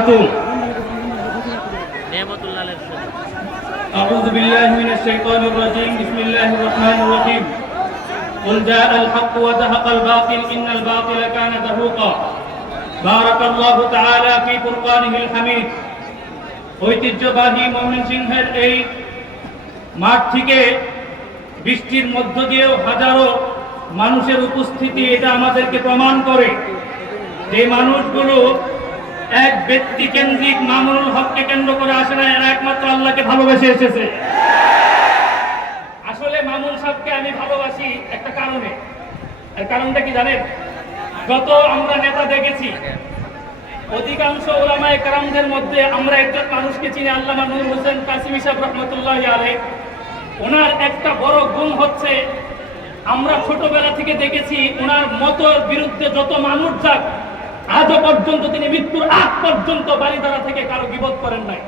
وبركاته নেমতুল্লাহ সাথে أعوذ بالله من الشيطان الرجيم بسم الله الرحمن الرحيم قل جاء الحق وزهق الباطل إن الباطل كان زهوقا بارك الله تعالى في فرقانه الحميد ঐতিহ্যবাহী ময়মনসিংহের এই মাঠ থেকে বৃষ্টির মধ্য দিয়েও হাজারো মানুষের উপস্থিতি এটা আমাদেরকে প্রমাণ করে যে মানুষগুলো এক ব্যক্তি কেন্দ্রিক মামুনুল হককে কেন্দ্র করে আসে না, এরা একমাত্র আল্লাহকে ভালোবেসে এসেছে। আসলে মামুন সাহেবকে আমি ভালোবাসি একটা কারণে। এর কারণটা কি জানেন? যত আমরা নেতা দেখেছি, অধিকাংশ ওলামায়ে কারামদের মধ্যে আমরা একজন মানুষকে চিনি, আল্লামা নূর হোসেন কাসিম সাহেব রহমতুল্লাহ আলাই ওনার একটা বড় গুণ হচ্ছে, আমরা ছোটবেলা থেকে দেখেছি, ওনার মতর বিরুদ্ধে যত মানুষ যাক আজও পর্যন্ত তিনি মৃত্যুর আগ পর্যন্ত বাড়িধারা থেকে কারও বিপদ করেন নাই।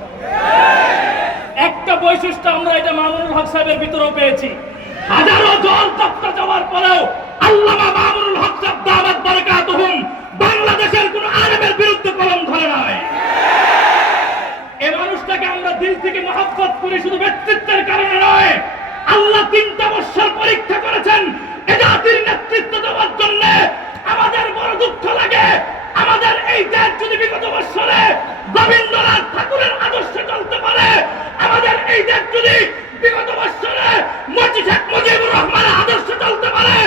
একটা বৈশিষ্ট্য আমরা এটা মামুনুল হক সাহেবের ভিতরেও পেয়েছি। হাজারো জল যাত্রা যাওয়ার পরেও আল্লামা মামুনুল হক সাহেব দাওয়াত বাংলাদেশের কোন আলেমের বিরুদ্ধে কলম ধরে নাই। এই মানুষটাকে আমরা দিল থেকে মহাব্বত করি শুধু ব্যক্তিত্বের কারণে নয়, আল্লাহ তিনটা বছর পরীক্ষা করেছেন এ জাতির নেতৃত্ব দেওয়ার জন্য। আমাদের বড় দুঃখ লাগে আমাদের এই দেশ যদি বিগত বছরে রবীন্দ্রনাথ ঠাকুরের আদর্শে চলতে পারে। আমাদের এই দেশ যদি বিগত বছরে মজি শেখ মুজিবুর রহমানের আদর্শে চলতে পারে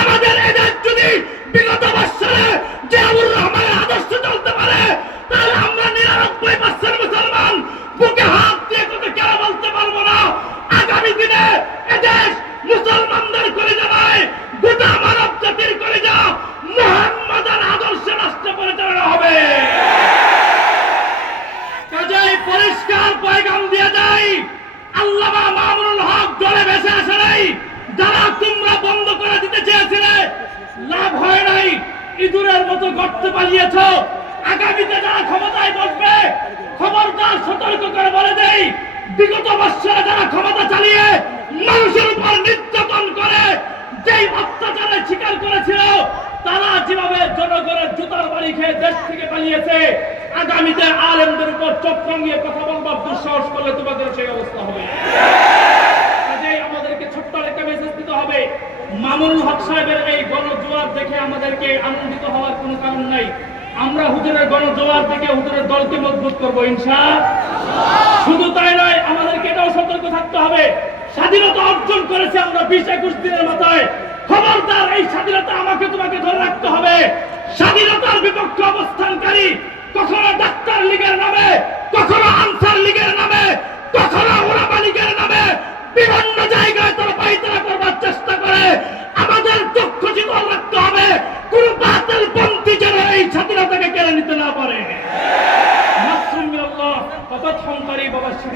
আমাদের এই দেশ যদি বিগত বছরে জিয়াউর রহমানের আদর্শে চলতে পারে তাহলে আমরা নিরানব্বই পার্সেন্ট মুসলমান বুকে হাত দিয়ে কথা কেন বলতে পারব না আগামী দিনে এদেশ মুসলমানদের করে যাবে গোটা মানব জাতির করে যা মোহাম্মদের আদর্শে রাষ্ট্র পরিচালনা হবে কাজেই পরিষ্কার পয়গাম দিয়ে দেয় আল্লামা মামুনুল হক জলে ভেসে আসে নাই যারা তোমরা বন্ধ করে দিতে চেয়েছিলে লাভ হয় নাই ইঁদুরের মতো গর্তে পালিয়েছ। আগামীতে যারা ক্ষমতায় বসবে খবরদার সতর্ক করে বলে দেই, বিগত বৎসরে যারা ক্ষমতা চালিয়ে মানুষের উপর নির্যাতন করে, যেই অত্যাচারের শিকার করেছিল, তারা যেভাবে জনগণের জুতার বাড়ি খেয়ে দেশ থেকে পালিয়েছে, আগামীতে আলেমদের উপর চোখ রাঙিয়ে কথা বলবার দুঃসাহস করলে তোমাদের সেই অবস্থা হবে। আমাদেরকে ছোট্ট একটা মেসেজ দিতে হবে। মামুনুল হক দেখে আমাদেরকে আনন্দিত হওয়ার কোনো কারণ নাই। আমরা হুজুরের গণজোয়ার থেকে হুজুরের দলকে মজবুত করব, ইনশা। শুধু তাই নয়, আমাদেরকে এটাও সতর্ক থাকতে হবে। স্বাধীনতা অর্জন করেছে আমরা বিশ একুশ দিনের মাথায়। খবরদার, এই স্বাধীনতা আমাকে তোমাকে ধরে রাখতে হবে। স্বাধীনতার বিপক্ষে অবস্থানকারী কখনো yesterday